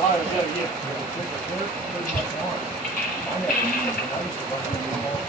high as that again. They're pretty much on. I used to run them all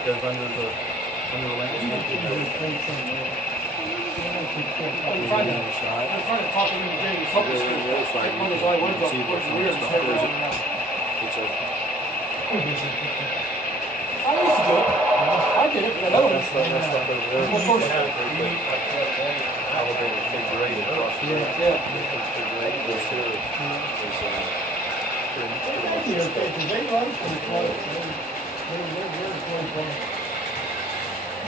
Because under the landscape, I'm trying to talk to him today. He's helping us. Like one of those eye windows up, where's the rear and head around now. I used to do it. I did it, but another one. Of course. Elevated figure eight across the figure eight goes here. They run from the car.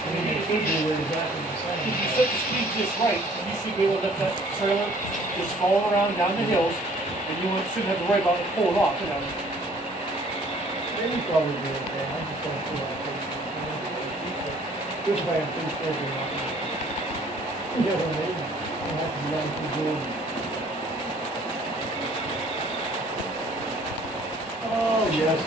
If you set the speed just right, you should be able to let that trailer just fall around down the hills, and you shouldn't have to worry about it pulling off, you know. They probably do okay. I just don't feel like it. This way I'm pretty sure they're not. Yeah, they don't have to be running too good. Oh, yes.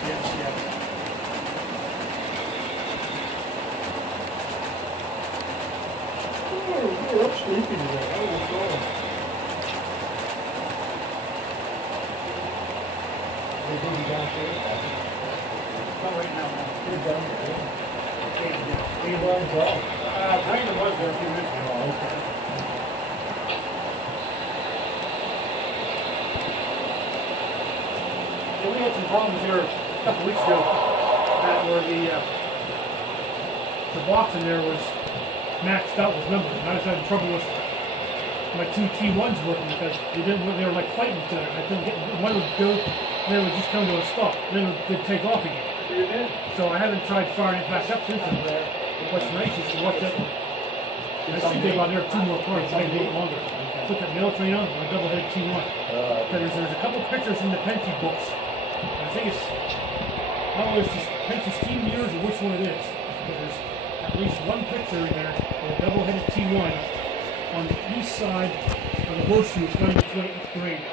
We're up sleepy today. I will go. They did you downstairs? Not right now, man. You're done there. Okay, You learned well. Brandon was there a few minutes ago. Oh, okay. Yeah, we had some problems there a couple weeks ago, that where the box in there was maxed out with numbers, and I was having trouble with my two T1s working because they were like fighting each other. I couldn't get one would go, and then it would just come to a stop, and then it would take off again. So I haven't tried firing it back up since then. What's nice is to watch that. I should give on there 2 more parts, I can do it longer. Put that mail train on a double-headed T1. Because there's a couple pictures in the Penske books. I think it's, I don't know if it's Penske steam meters or which one it is. But there's at least one picture in there of a double-headed T1 on the east side of the horseshoe running its way grade.